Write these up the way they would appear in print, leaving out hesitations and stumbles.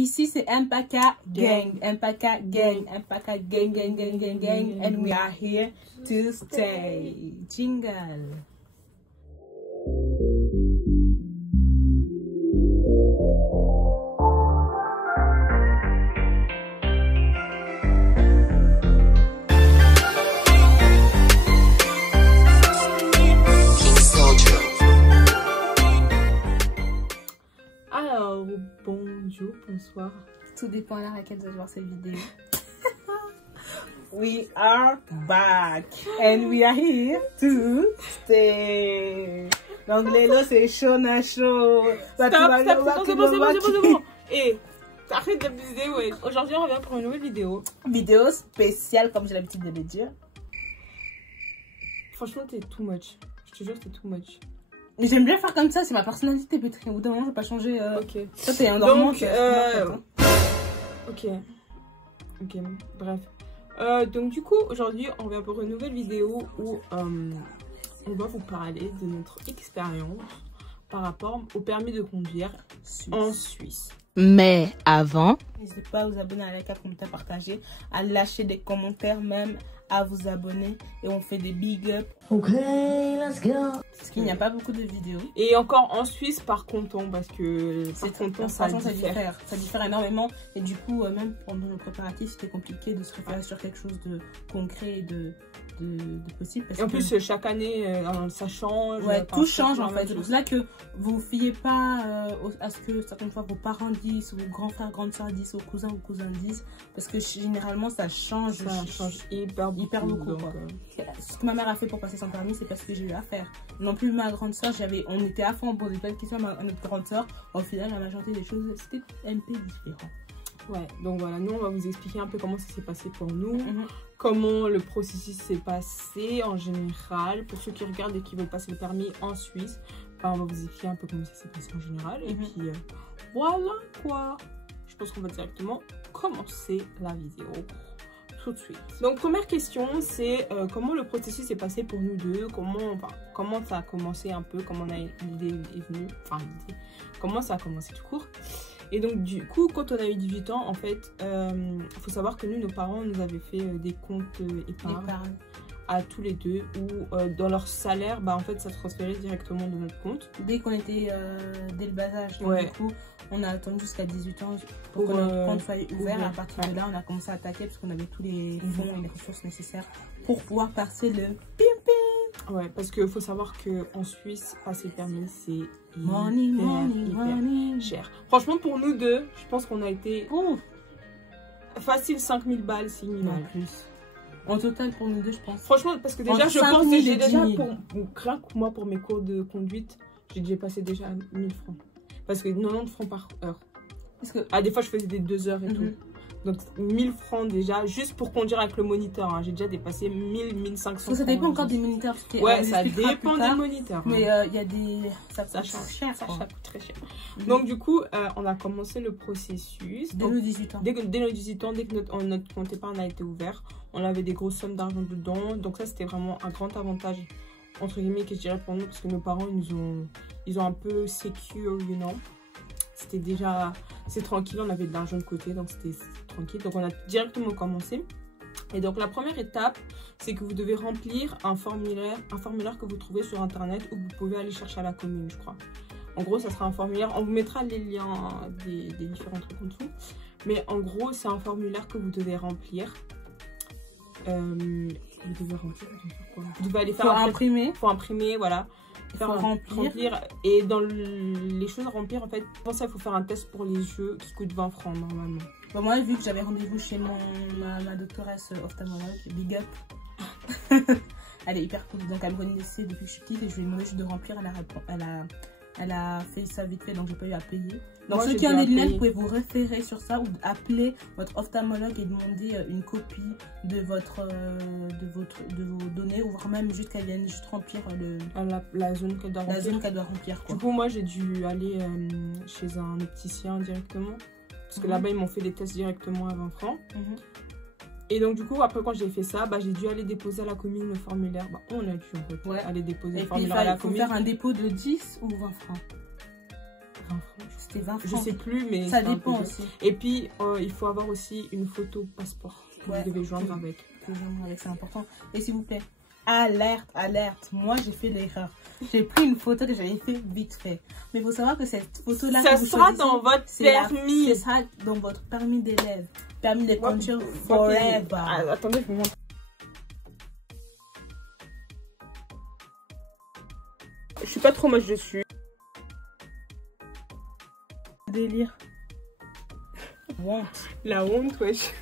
Ici, c'est Mpaka Gang. Mpaka Gang. Mpaka Gang, gang, gang, gang, gang. And we are here to stay. Jingle. Alors, bonjour, bonsoir. Tout dépend à laquelle vous allez voir cette vidéo. We are back. And we are here to stay. L'anglais là, c'est chaud, na chaud. Stop, c'est bon. Et arrête d'abuser, ouais. Aujourd'hui, on revient pour une nouvelle vidéo. Vidéo spéciale, comme j'ai l'habitude de le dire. Franchement, t'es too much. Je te jure, t'es too much. Mais j'aime bien faire comme ça, c'est ma personnalité, peut-être. Au bout d'un moment, je vais pas changer. Ok. Toi, t'es un dormant. Ok, bref. Donc, du coup, aujourd'hui, on revient pour une nouvelle vidéo où on va vous parler de notre expérience par rapport au permis de conduire en Suisse. Mais avant, n'hésitez pas à vous abonner, à liker, à commenter, à partager, à lâcher des commentaires, même à vous abonner. Et on fait des big up. ok, let's go. Parce qu'il n'y a pas beaucoup de vidéos. Et encore en Suisse par canton, parce que par canton, ça diffère. Ça diffère énormément. Et du coup, même pendant le préparatif, c'était compliqué de se référer sur quelque chose de concret et de possible. Parce et en que, plus, chaque année, ça change. Ouais, tout change en fait. C'est pour cela que vous ne fiez pas à ce que certaines fois vos parents disent, ou vos grands frères, grandes soeurs disent, ou cousins disent. Parce que généralement, ça change. Ça change hyper beaucoup. Donc, ce que ma mère a fait pour passer son permis, c'est parce que j'ai eu à faire. Non plus ma grande soeur, on était à fond pour des plein de questions à notre grande soeur. Au final, la majorité des choses, c'était un peu différent. Ouais, donc voilà, nous on va vous expliquer un peu comment ça s'est passé pour nous, comment le processus s'est passé en général. Pour ceux qui regardent et qui veulent passer le permis en Suisse, on va vous expliquer un peu comment ça s'est passé en général. Et puis voilà quoi. Je pense qu'on va directement commencer la vidéo tout de suite. Donc première question, c'est comment le processus s'est passé pour nous deux, comment ça a commencé un peu, comment l'idée est venue, comment ça a commencé tout court. Et donc du coup, quand on a eu 18 ans, en fait, faut savoir que nous, nos parents nous avaient fait des comptes épargne à tous les deux, où dans leur salaire, en fait, ça transférait directement de notre compte. Dès qu'on était dès le bas âge, donc ouais. Du coup, on a attendu jusqu'à 18 ans pour que notre compte soit ouvert. À partir de là, on a commencé à attaquer parce qu'on avait tous les fonds et les ressources nécessaires pour pouvoir passer le pim-pim. Ouais, parce qu'il faut savoir qu'en Suisse, passer le permis, c'est hyper cher. Franchement, pour nous deux, je pense qu'on a été facile 5000 balles, 6000 balles. Plus. En total, pour nous deux, je pense. Franchement, parce que déjà, je pense que j'ai déjà, moi, pour mes cours de conduite, j'ai déjà passé déjà 1000 francs. Parce que 90 francs par heure. Parce que, des fois, je faisais des 2 heures et tout. Donc 1000 francs déjà, juste pour conduire avec le moniteur. J'ai déjà dépassé 1000, 1500 francs. Ça dépend encore des moniteurs. Ouais, ça dépend des moniteurs. Mais il y a des... Ça coûte cher. Ça coûte très cher. Donc du coup, on a commencé le processus. Dès nos 18 ans. Dès nos 18 ans, dès que notre compte épargne a été ouvert, on avait des grosses sommes d'argent dedans. Donc ça, c'était vraiment un grand avantage, entre guillemets, que je dirais pour nous. Parce que nos parents, ils ont un peu secure, you know. C'était déjà... C'est tranquille, on avait de l'argent de côté, donc c'était tranquille. Donc on a directement commencé. Et donc la première étape, c'est que vous devez remplir un formulaire que vous trouvez sur internet, ou vous pouvez aller chercher à la commune, je crois. En gros, ça sera un formulaire, on vous mettra les liens des différents trucs en dessous. Mais en gros, c'est un formulaire que vous devez remplir. Vous devez aller faire imprimer. Faut imprimer, voilà. Remplir. Et dans les choses à remplir, en fait, pour ça, il faut faire un test pour les yeux qui coûte 20 francs normalement. Moi, vu que j'avais rendez-vous chez ma doctoresse ophtalmologue, big up. Elle est hyper cool, donc elle me connaissait depuis que je suis petite et je lui ai demandé juste de remplir. Elle a fait ça vite fait, donc j'ai pas eu à payer. Donc ceux qui en ont des lunettes, vous pouvez vous référer sur ça ou appeler votre ophtalmologue et demander une copie de vos données, ou voire même juste qu'elle vienne juste remplir la zone qu'elle doit remplir. Du coup, moi j'ai dû aller chez un opticien directement, parce que là-bas ils m'ont fait des tests directement à 20 francs. Et donc du coup, après quand j'ai fait ça, j'ai dû aller déposer à la commune le formulaire. On a dû aller déposer le formulaire à la commune. Et puis il faut faire un dépôt de 10 ou 20 francs. francs. C'était 20 Je francs. sais plus, mais Ça c'est un dépend peu aussi. Et puis, il faut avoir aussi une photo passeport que Ouais. vous devez joindre avec. Que joindre avec, c'est important. Et s'il vous plaît, alerte, alerte. Moi, j'ai fait l'erreur. J'ai pris une photo que j'avais fait vite fait. Mais il faut savoir que cette photo-là, Ça que vous sera choisissez, dans votre c'est permis. C'est ça dans votre permis d'élève. Permis de conduire Ok. forever. Ah, attendez, je vous montre. Je suis pas trop moche dessus. Délire. Honte. La honte, wesh.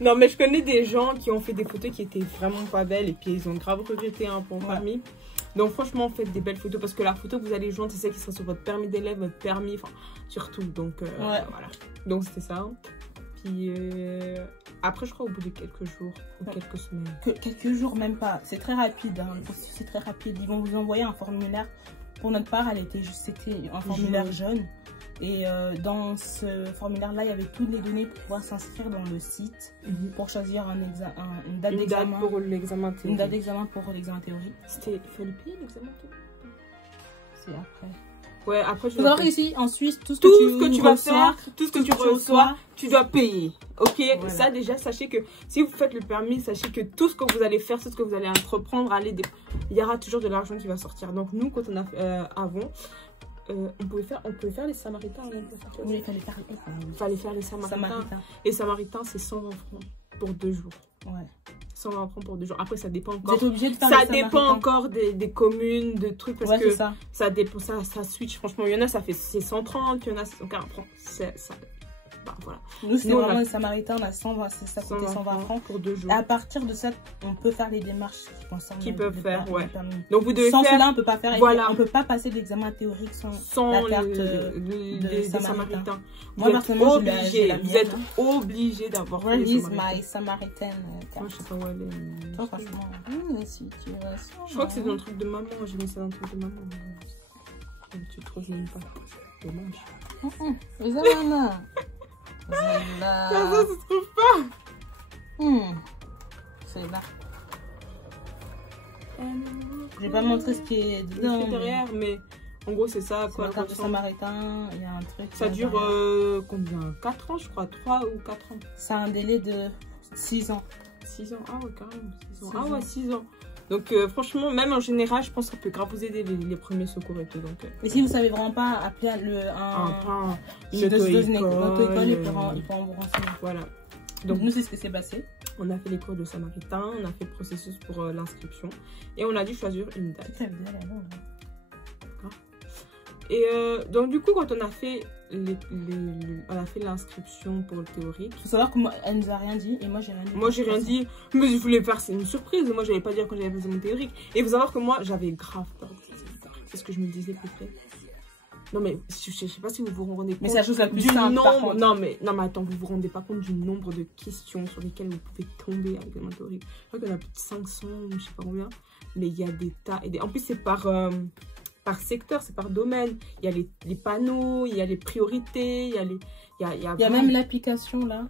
Non, mais je connais des gens qui ont fait des photos qui étaient vraiment pas belles et puis ils ont grave regretté un point permis. Donc franchement, faites des belles photos parce que la photo que vous allez joindre, c'est celle qui sera sur votre permis d'élève, votre permis, enfin surtout. Donc voilà. Donc c'était ça. Puis après, je crois au bout de quelques jours ou quelques semaines. Quelques jours, même pas. C'est très rapide. Hein. C'est très rapide. Ils vont vous envoyer un formulaire. Pour notre part, c'était un formulaire jaune. Et dans ce formulaire-là, il y avait toutes les données pour pouvoir s'inscrire dans le site pour choisir une date d'examen. Pour l'examen théorique. Une date d'examen pour l'examen théorique. Il fallait payer l'examen théorique. C'est après. Ouais, après, Il faut savoir qu'ici, en Suisse, tout ce que tu vas reçois, faire, tout ce que tu reçois, tu dois payer. Ok, voilà. Ça déjà, sachez que si vous faites le permis, sachez que tout ce que vous allez faire, tout ce que vous allez entreprendre, il y aura toujours de l'argent qui va sortir. Donc nous, quand on a avant, on pouvait faire les Samaritains. Oui, il fallait faire les Samaritains. Les Samaritains, c'est 120 francs pour 2 jours. Ouais. 120 francs pour 2 jours. Après, ça dépend encore. Vous êtes obligé de faire ça dépend encore des communes, de trucs. Parce que ça dépend, ça switch. Franchement, il y en a, c'est 130, il y en a, c'est 140 francs. Bah, voilà. Nous, c'est vraiment les Samaritains, on a 120, ça coûtait 120 francs pour 2 jours. Et à partir de ça, on peut faire les démarches qui concernent peuvent faire, ouais. permis. Donc vous devez sans faire... cela, on peut pas faire. Voilà. On peut pas passer l'examen théorique sans la carte des Samaritains. Moi, personnellement, vous êtes obligé d'avoir. Where is my Samaritan card? Moi, je sais pas où elle est. Toi, franchement. Si tu veux. Je crois que c'est dans le truc de maman. J'ai mis ça dans le truc de maman. Tu trouves même pas. Dommage. Là. Ça se trouve pas. C'est là. Je vais pas montrer ce qui est dedans. Derrière, mais en gros, c'est ça. Quoi, carte Samaritain, il y a un truc. Ça dure combien? 4 ans, je crois. 3 ou 4 ans. C'est un délai de 6 ans. 6 ans, ah ouais, quand même. 6 ans. Ah ouais, 6 ans. Donc franchement, même en général, je pense que ça peut grave vous aider les premiers secours et tout. Donc, et si vous savez vraiment pas, appelez une auto-école, ils pourront vous renseigner. Voilà. Donc nous, c'est ce qui s'est passé. On a fait les cours de Samaritain, on a fait le processus pour l'inscription et on a dû choisir une date. Et donc du coup, quand on a fait l'inscription pour le théorique. Il faut savoir que moi, elle nous a rien dit et moi j'ai rien dit. Moi j'ai rien dit, mais je voulais faire, c'est une surprise. Moi j'allais pas dire quand j'avais posé mon théorique. Et il faut savoir que moi j'avais grave peur. C'est ce que je me disais peut-être. Non mais je sais pas si vous vous rendez compte. Mais c'est la chose la plus simple, nombre. Non mais attends, vous vous rendez pas compte du nombre de questions sur lesquelles vous pouvez tomber avec le théorique. Je crois qu'il y en a plus de 500, je sais pas combien. Mais il y a des tas. En plus c'est par secteur, c'est par domaine. Il y a les panneaux, il y a les priorités, il y a même l'application là,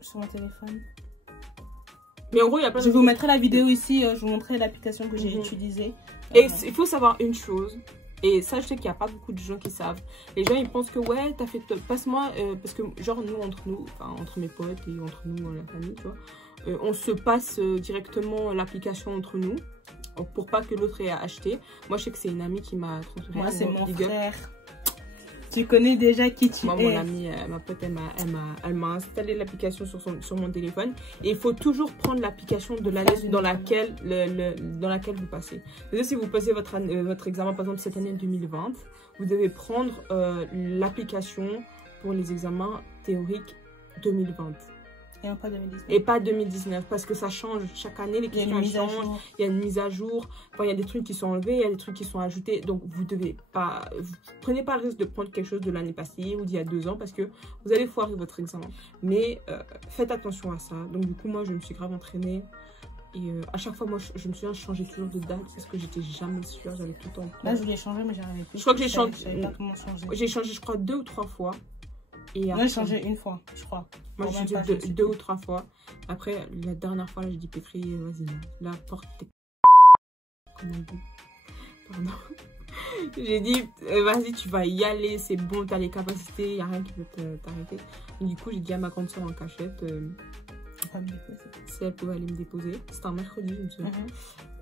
sur mon téléphone. Mais en gros, il y a plein de... Je vous mettrai la vidéo ici, je vous montrerai l'application que j'ai utilisée. Et il faut savoir une chose, et ça je sais qu'il n'y a pas beaucoup de gens qui savent. Les gens ils pensent que ouais, t'as fait... Passe-moi, parce que genre nous, entre mes potes et entre nous, la famille, tu vois, on se passe directement l'application entre nous. Pour pas que l'autre ait à acheter. Moi, je sais que c'est une amie qui m'a transféré. Moi, c'est mon frère. Tu connais déjà qui tu es. Moi, mon amie, ma pote, elle m'a installé l'application sur mon téléphone. Et il faut toujours prendre l'application de l'année dans laquelle vous passez. C'est-à-dire, si vous passez votre examen, par exemple, cette année 2020, vous devez prendre l'application pour les examens théoriques 2020. Et pas 2019. Et pas 2019, parce que ça change chaque année, les questions changent, il y a une mise à jour, enfin, il y a des trucs qui sont enlevés, il y a des trucs qui sont ajoutés, donc vous prenez pas le risque de prendre quelque chose de l'année passée ou d'il y a 2 ans, parce que vous allez foirer votre examen. Mais faites attention à ça. Donc du coup, moi, je me suis grave entraînée, et à chaque fois, moi, je me souviens, je changeais toujours de date, parce que j'étais jamais sûre, j'avais tout le temps. Là, je voulais changer, mais j'arrivais plus. Je crois que j'ai changé, j'ai changé, je crois, 2 ou 3 fois. Et moi, j'ai changé une fois, je crois. Moi, j'ai changé 2 ou 3 fois. Après, la dernière fois, là, j'ai dit Pétri, vas-y, la porte. Comment on dit? Pardon. J'ai dit, vas-y, tu vas y aller, c'est bon, t'as les capacités, il n'y a rien qui peut t'arrêter. Du coup, j'ai dit à ma grande soeur en cachette, si elle pouvait aller me déposer. C'était un mercredi, je me souviens.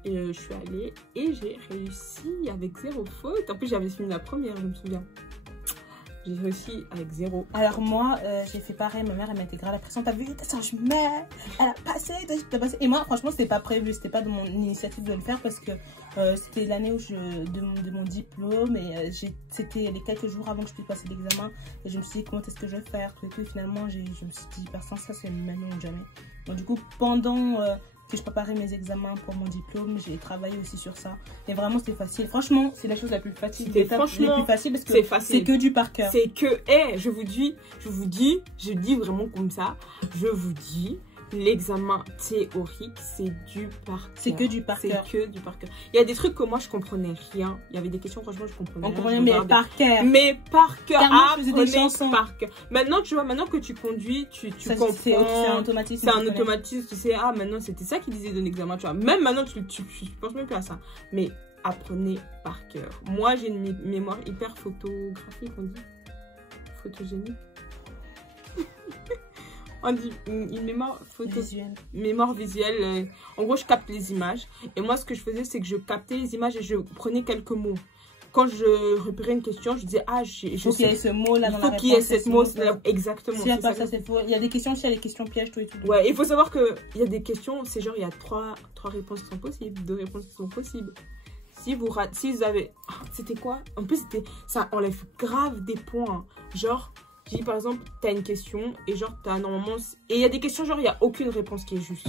Et je suis allée et j'ai réussi avec 0 faute. En plus, j'avais fini la première, je me souviens. J'ai réussi avec 0. Alors moi, j'ai fait pareil. Ma mère, elle m'a intégré à la pression. T'as vu, je mets. Elle a passé, t'as passé. Et moi, franchement, c'était pas prévu. C'était pas de mon initiative de le faire parce que c'était l'année où de mon diplôme. Et c'était les quelques jours avant que je puisse passer l'examen. Et je me suis dit, comment est-ce que je vais faire, tout et tout. Et finalement, je me suis dit, personne, ça, c'est maintenant ou jamais. Donc du coup, pendant que je préparais mes examens pour mon diplôme, j'ai travaillé aussi sur ça. Et vraiment, c'était facile. Franchement, c'est la chose la plus facile. Franchement, plus facile parce que c'est que du par cœur. C'est que, je dis vraiment comme ça, je vous dis, l'examen théorique, c'est du par cœur. C'est que du par cœur. C'est que du par cœur. Il y a des trucs que moi, je comprenais rien. Il y avait des questions, franchement, je comprenais rien. On comprenait, mais par cœur. Mais par cœur. Apprenez par cœur. Maintenant, tu vois, maintenant que tu conduis, tu comprends. C'est un automatisme. C'est un automatisme. Tu sais, maintenant, c'était ça qu'ils disaient de l'examen. Tu vois, même maintenant, tu penses même plus à ça. Mais apprenez par cœur. Moi, j'ai une mémoire hyper photographique, on dit. Photogénique. On dit une mémoire mémoire visuelle. En gros, je capte les images. Et moi, ce que je faisais, c'est que je captais les images et je prenais quelques mots. Quand je repérais une question, je disais, il faut qu'il y ait ce mot-là dans la réponse. Il faut qu'il y ait ce mot-là. Exactement. S'il n'y a pas ça, c'est faux. Il y a des questions, il y a des questions pièges, tout et tout. Ouais, il faut savoir qu'il y a des questions, c'est genre, il y a trois réponses qui sont possibles, 2 réponses qui sont possibles. Si vous avez... C'était quoi? En plus, ça enlève grave des points. Genre... Je dis par exemple, tu as une question et genre tu as normalement... Et il y a des questions genre il n'y a aucune réponse qui est juste.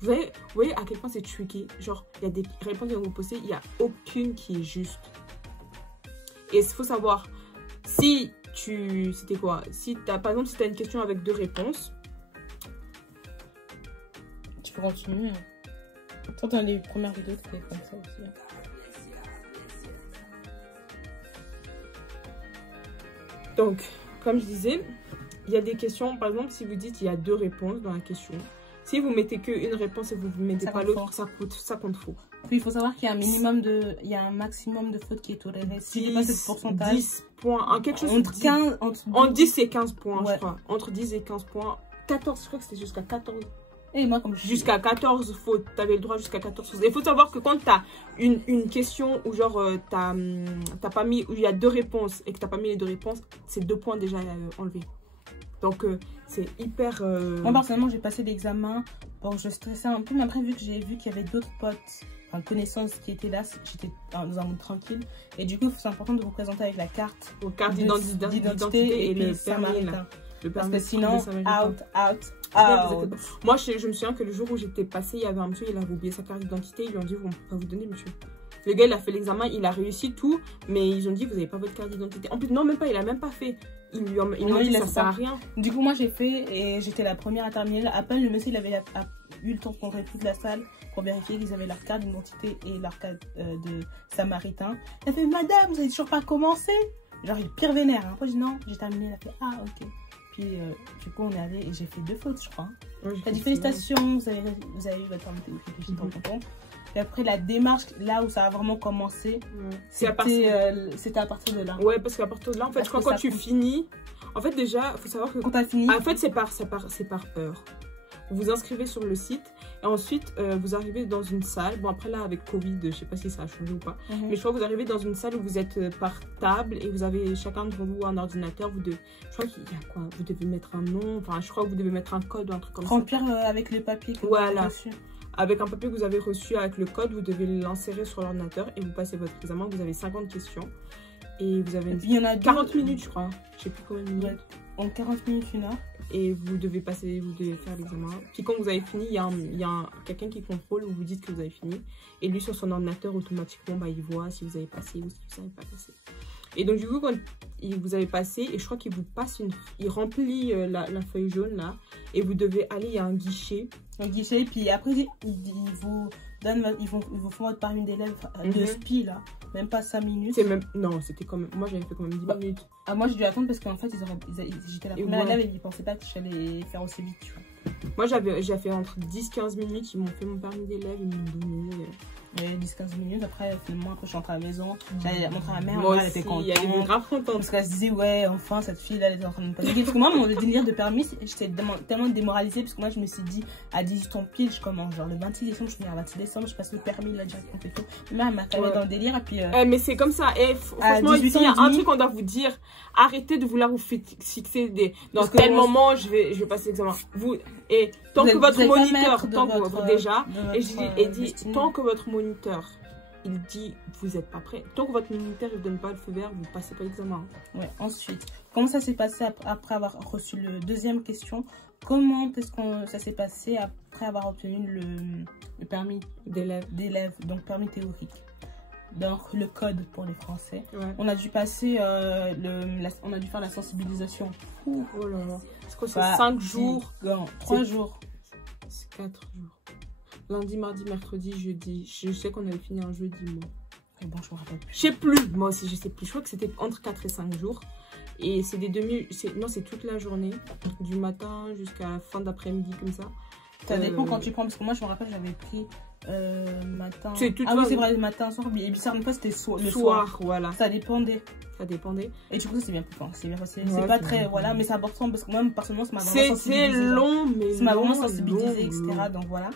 Vous voyez à quel point c'est tricky. Genre il y a des réponses qui vont vous poser, il n'y a aucune qui est juste. Et il faut savoir, si tu... C'était quoi? Par exemple, si tu as une question avec 2 réponses... Tu peux continuer. Toi, dans les premières vidéos, tu fais comme ça aussi. Hein. Donc, comme je disais, il y a des questions, par exemple, si vous dites il y a 2 réponses dans la question, si vous mettez qu'une réponse et vous ne mettez pas l'autre, ça compte faux. Puis il faut savoir qu'il y a un minimum il y a un maximum de fautes qui est toléré. Si il passe ce pourcentage, 10 points, quelque chose entre 15, entre 10 et 15 points, ouais. Je crois. Entre 10 et 15 points, 14, je crois que c'était jusqu'à 14. Et moi, comme jusqu'à 14 fautes, tu avais le droit jusqu'à 14 fautes. Il faut savoir que quand tu as une question où genre t'as pas mis, où il y a 2 réponses et que tu n'as pas mis les 2 réponses, c'est 2 points déjà enlevés. Donc c'est hyper... Moi personnellement j'ai passé l'examen, bon je stressais un peu, mais après vu que j'ai vu qu'il y avait d'autres potes, enfin connaissances qui étaient là, j'étais dans un mode tranquille. Et du coup c'est important de vous présenter avec la carte d'identité et le permis là. Parce que sinon, out. Moi, je me souviens que le jour où j'étais passée, il y avait un monsieur, il avait oublié sa carte d'identité. Ils lui ont dit, on ne peut pas vous donner, monsieur. Le gars, il a fait l'examen, il a réussi tout, mais ils ont dit, vous n'avez pas votre carte d'identité. En plus, non, même pas, il a même pas fait. Ils m'ont dit, ça sert à rien. Du coup, moi, j'ai fait et j'étais la première à terminer. À peine le monsieur, il avait eu le temps de rentrer toute la salle pour vérifier qu'ils avaient leur carte d'identité et leur carte de samaritain. Il a fait, madame, vous n'avez toujours pas commencé? Genre, il est pire vénère. Hein. Après, j'ai dit, non, j'ai terminé. Il a fait, ah, ok. Puis, du coup, on est allé et j'ai fait 2 fautes, je crois. Ouais, il a dit, félicitations, vous avez eu votre permis de j'étais trop contente. Et après, la démarche, là où ça a vraiment commencé, c'était à partir de là. Ouais, parce qu'à partir de là, en fait, je crois que quand tu finis, en fait, déjà, il faut savoir que... Quand tu as fini... En fait, c'est par peur. Vous vous inscrivez sur le site et ensuite vous arrivez dans une salle. Bon, après là avec Covid, je sais pas si ça a changé ou pas, mais je crois que vous arrivez dans une salle où vous êtes par table et vous avez chacun devant vous un ordinateur. Je crois qu'il y a quoi? Vous devez mettre un nom, enfin je crois que vous devez mettre un code ou un truc comme ça. Remplir avec le papier que vous avez reçu. Avec un papier que vous avez reçu avec le code, vous devez l'insérer sur l'ordinateur et vous passez votre examen. Vous avez 50 questions et vous avez il y en a 40 minutes, je crois. Je sais plus combien de minutes. Ouais. En 40 minutes, 1 heure. Et vous devez faire l'examen. Puis quand vous avez fini, il y a quelqu'un qui contrôle où vous dites que vous avez fini. Et lui, sur son ordinateur, automatiquement, il voit si vous avez passé ou si vous n'avez pas passé. Et donc, du coup, quand vous avez passé, et je crois qu'il vous passe il remplit la feuille jaune là. Et vous devez aller, il y a un guichet. Un guichet, puis après, ils vous font votre permis d'élève de SPI là. Même pas 5 minutes. Non, c'était quand même... Moi, j'avais fait quand même 10 minutes. Ah, moi, j'ai dû attendre parce qu'en fait, j'étais la première élève et ils pensaient pas que j'allais faire aussi vite, tu vois. Moi, j'ai fait entre 10-15 minutes. Ils m'ont fait mon permis d'élève, ils m'ont donné... 10-15 minutes. Après, finalement, après, je suis rentrée à la maison. J'allais la montrer à ma mère. Moi Elle était aussi, contente. elle était grave contente. Parce qu'elle se disait, ouais, enfin, cette fille, là, elle est en train de me passer. Parce que moi, mon délire de permis, j'étais tellement démoralisée. Parce que moi, je me suis dit, à 18 ans pile, je commence. Genre, le 26 décembre, je finis le 26 décembre, je passe le permis, là, directement, et tout. Mais elle m'a calmée dans le délire. Et puis. Mais c'est comme ça. Et franchement, il y a un truc qu'on doit vous dire. Arrêtez de vouloir vous fixer des. Dans tel moment, je vais passer l'examen. Et tant que votre moniteur, tant que votre moniteur, il dit vous n'êtes pas prêt. Tant que votre moniteur ne donne pas le feu vert, vous ne passez pas l'examen. Ouais, ensuite, comment ça s'est passé après avoir reçu le deuxième question? Comment ça s'est passé après avoir obtenu le permis d'élève, donc permis théorique? Donc le code pour les Français. Ouais. On a dû passer, on a dû faire la sensibilisation. Oh là là. C'est quoi, c'est 5 jours? 3 jours. C'est 4 jours. Lundi, mardi, mercredi, jeudi. Je sais qu'on avait fini un jeudi, moi. Et bon, je me rappelle plus. Je sais plus, moi aussi, je sais plus. Je crois que c'était entre 4 et 5 jours. Et c'est des non, c'est toute la journée. Du matin jusqu'à la fin d'après-midi, comme ça. Ça dépend quand tu prends, parce que moi, je me rappelle, j'avais pris matin. Oui, c'est vrai, le matin, soir. Et puis, certaines fois, c'était le soir. Voilà. Ça dépendait. Et du coup, ça s'est bien passé. Ouais, c'est pas très. Voilà, mais c'est important parce que moi, personnellement, ça m'a vraiment sensibilisé. C'est long, mais. Ça m'a vraiment sensibilisé, etc. Donc voilà.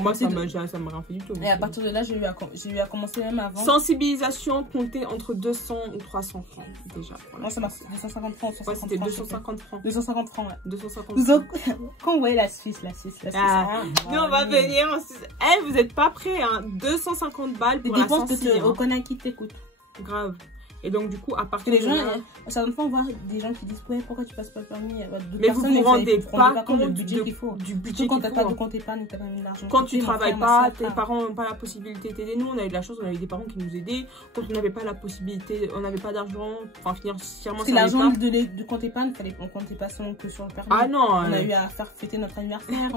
Moi, ça m'a rien fait du tout. Et à partir de là, j'ai eu à commencer même avant. Sensibilisation, compter entre 200 ou 300 francs déjà. Moi, ça m'a 250 francs. Ouais, c'était 250 francs. 250 francs, ouais. 250 francs. Quand ouais, la Suisse. Nous, on va venir en Suisse. Vous n'êtes pas prêts, hein. 250 balles pour la sensi. Les dépenses au Conakry t'écoute. Grave. Et donc, du coup, à partir de là... Certaines fois, on voit des gens qui disent, ouais, pourquoi tu passes pas le permis? Mais vous vous rendez pas compte du budget qu'il faut. Surtout quand t'as pas de compte épargne, t'as pas mis de l'argent. Quand tu travailles pas, tes parents n'ont pas la possibilité d'aider. Nous, on a eu de la chance, on avait des parents qui nous aidaient. Quand on n'avait pas la possibilité, on n'avait pas d'argent, enfin, financièrement, ça l'argent du compte épargne, on comptait pas seulement que sur le permis. Ah non. On a eu à faire fêter notre anniversaire,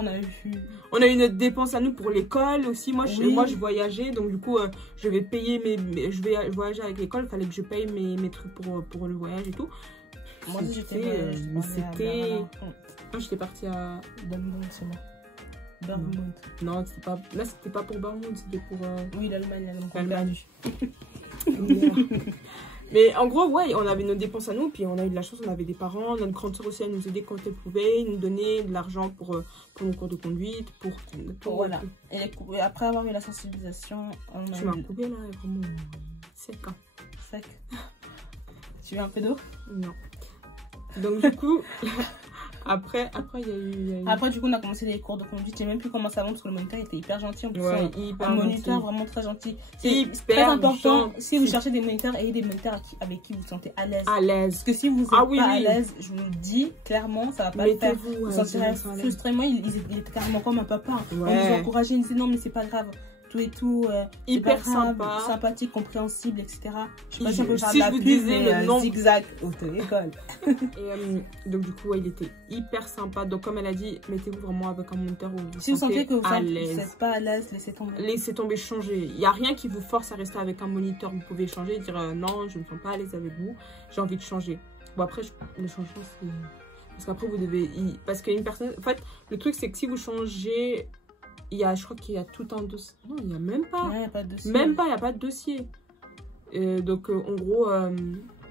on a eu notre dépense à nous pour l'école aussi. Moi, je voyageais, donc du coup, je vais payer je vais voyager avec l'école, il fallait que je paye mes trucs pour le voyage et tout. Moi aussi j'étais moi j'étais partie à Dortmund, c'est moi. Dortmund. Non, c'était pas pour Dortmund, c'était pour oui, l'Allemagne. Mais en gros, ouais, on avait nos dépenses à nous, puis on a eu de la chance, on avait des parents, notre grande soeur aussi, elle nous aidait quand elle pouvait, nous donner de l'argent pour nos cours de conduite, pour voilà. Et après avoir eu la sensibilisation, tu m'as coupé là, vraiment sec. Sec. Tu veux un peu d'eau? Non. Donc du coup, après il y a eu... Après du coup on a commencé les cours de conduite. J'ai même plus commencé avant parce que le moniteur était hyper gentil. En plus, hyper un moniteur vraiment très gentil. C'est très important. Si vous cherchez des moniteurs, ayez des moniteurs avec qui vous vous sentez à l'aise. Parce que si vous n'êtes pas à l'aise, je vous le dis clairement, ça va pas le faire. Vous sentirez frustré. Moi, il était carrément comme un papa. On vous encourageait, il disait non mais c'est pas grave. Tout hyper sympa, sympathique, compréhensible, etc. Je sais pas si je vous disais le nom zigzag auto-école. Et donc du coup il était hyper sympa. Donc comme elle a dit, mettez-vous vraiment avec un moniteur où vous si vous sentez que vous n'êtes pas à l'aise, laissez tomber, changez. Il n'y a rien qui vous force à rester avec un moniteur. Vous pouvez changer et dire non, je ne me sens pas à l'aise avec vous, j'ai envie de changer. Bon après le changement c'est parce qu'après vous devez parce qu'une personne, en fait le truc c'est que si vous changez, je crois qu'il y a tout un dossier. Non, il n'y a même pas. Il n'y a pas de dossier. Même pas, il n'y a pas de dossier. Donc, en gros,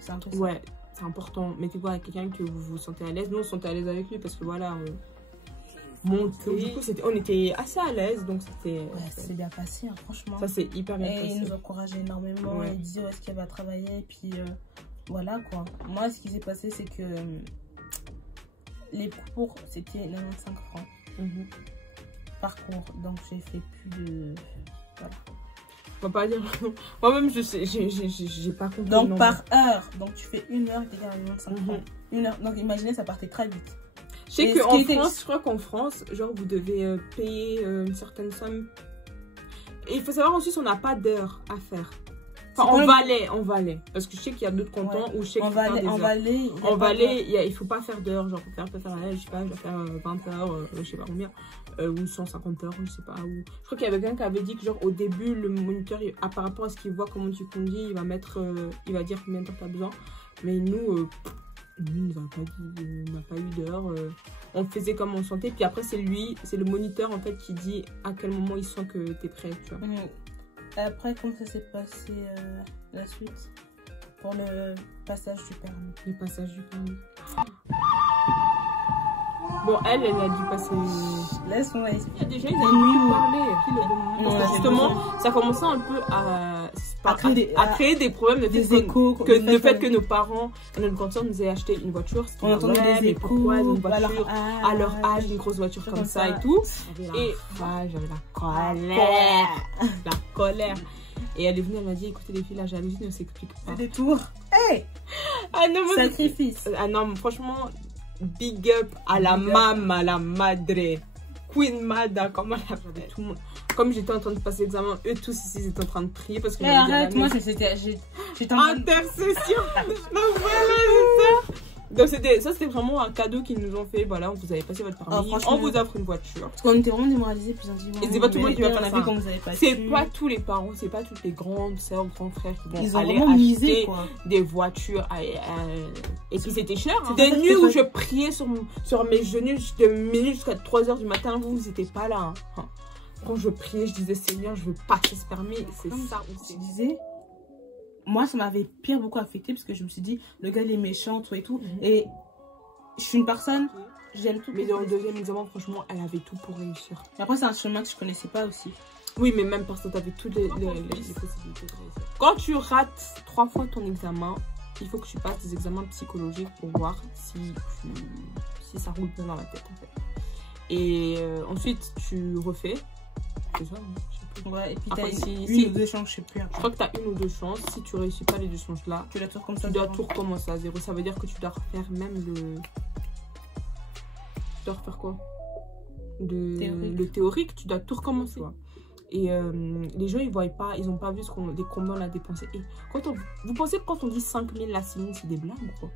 c'est intéressant. Ouais, c'est important. Mettez-vous avec quelqu'un que vous vous sentez à l'aise. Nous, on se sentait à l'aise avec lui parce que voilà, monter. Du coup, on était assez à l'aise. Donc, c'était. Ouais, c'est bien passé, hein, franchement. Ça, c'est hyper bien passé. Et il nous encourageait énormément. Ouais. Il disait où est-ce qu'il va travailler. Et puis, voilà quoi. Moi, ce qui s'est passé, c'est que les cours, c'était 95 francs. Parcours, donc j'ai fait plus de... Voilà. On va pas dire... Moi-même, je sais, j'ai pas compris. Donc par heure, donc tu fais 1 heure qui égale à 25 francs. 1 heure, donc imaginez, ça partait très vite. Je sais qu'en France, je crois qu'en France, genre vous devez payer une certaine somme. Et il faut savoir aussi si on n'a pas d'heures à faire. Enfin, en Valais. Parce que je sais qu'il y a d'autres cantons où je sais qu'il faut faire des heures. En Valais, il faut pas faire d'heures. Genre, je sais pas, je vais faire 20 heures, je sais pas combien. Ou 150 heures, je sais pas. Ou... Je crois qu'il y avait quelqu'un qui avait dit que, genre, au début, le moniteur, par rapport à ce qu'il voit, comment tu conduis, il va dire combien de temps tu as besoin. Mais nous, on n'a pas eu d'heures. On faisait comme on sentait. Puis après, c'est le moniteur, en fait, qui dit à quel moment il sent que tu es prêt, tu vois. Après, comment ça s'est passé la suite pour le passage du permis? Le passage du permis. Bon, elle a dû passer... Laisse-moi expliquer. Il y a déjà, ils avaient pu parler. Parce que justement, ça commençait un peu à créer des problèmes, des échos. Le fait que nos parents, notre grande soeur nous ait acheté une voiture. On entendait des échos. Pourquoi une voiture à leur âge, une grosse voiture comme ça et tout. Et j'avais la colère. Et elle est venue, elle m'a dit, écoutez les filles, la jalousie ne s'explique pas. Des tours. Hey, sacrifice. Ah non, franchement, big up à la mama, la madre, Queen Mada, comment elle appelait tout le monde. Comme j'étais en train de passer l'examen, eux tous ici, ils étaient en train de prier parce que... Mais arrête, moi j'étais en intercession. Donc voilà, c'est ça. Donc ça c'était vraiment un cadeau qu'ils nous ont fait. Voilà, vous avez passé votre permis, on vous offre une voiture. Parce qu'on était vraiment démoralisés, puis on dit... Et c'est pas tout le monde qui va faire ça. C'est pas pas tous les parents, c'est pas toutes les grandes sœurs ou grands frères qui ils vont ont aller vraiment acheter misé, quoi. des voitures. Et puis c'était cher. Hein. Des nuits où je priais sur mes genoux de minuit jusqu'à 3 h du matin, vous n'étiez pas là. Hein. Quand je priais, je disais Seigneur, je veux passer ce permis. C'est ça où je disais... Moi, ça m'avait beaucoup affecté parce que je me suis dit, le gars il est méchant, tout et tout. Et je suis une personne, j'aime tout. Mais dans le deuxième examen, franchement, elle avait tout pour réussir. Et après, c'est un chemin que je connaissais pas aussi. Oui, mais même parce que tu avais toutes les possibilités de réussir. Quand tu rates 3 fois ton examen, il faut que tu passes des examens psychologiques pour voir si ça roule bien dans la tête, en fait. Et ensuite, tu refais. C'est ça, hein. Ouais, et puis après, t'as une ou deux chances, je sais plus. Après. Je crois que tu as une ou deux chances. Si tu réussis pas les 2 chances là, tu dois tout recommencer à zéro. Ça veut dire que tu dois refaire même le... Tu dois refaire quoi? Le théorique, tu dois tout recommencer. Et les gens, ils voient pas, ils ont pas vu les combats on a dépensé. Et vous pensez que quand on dit 5 000 la 6 000, c'est des blagues ou quoi?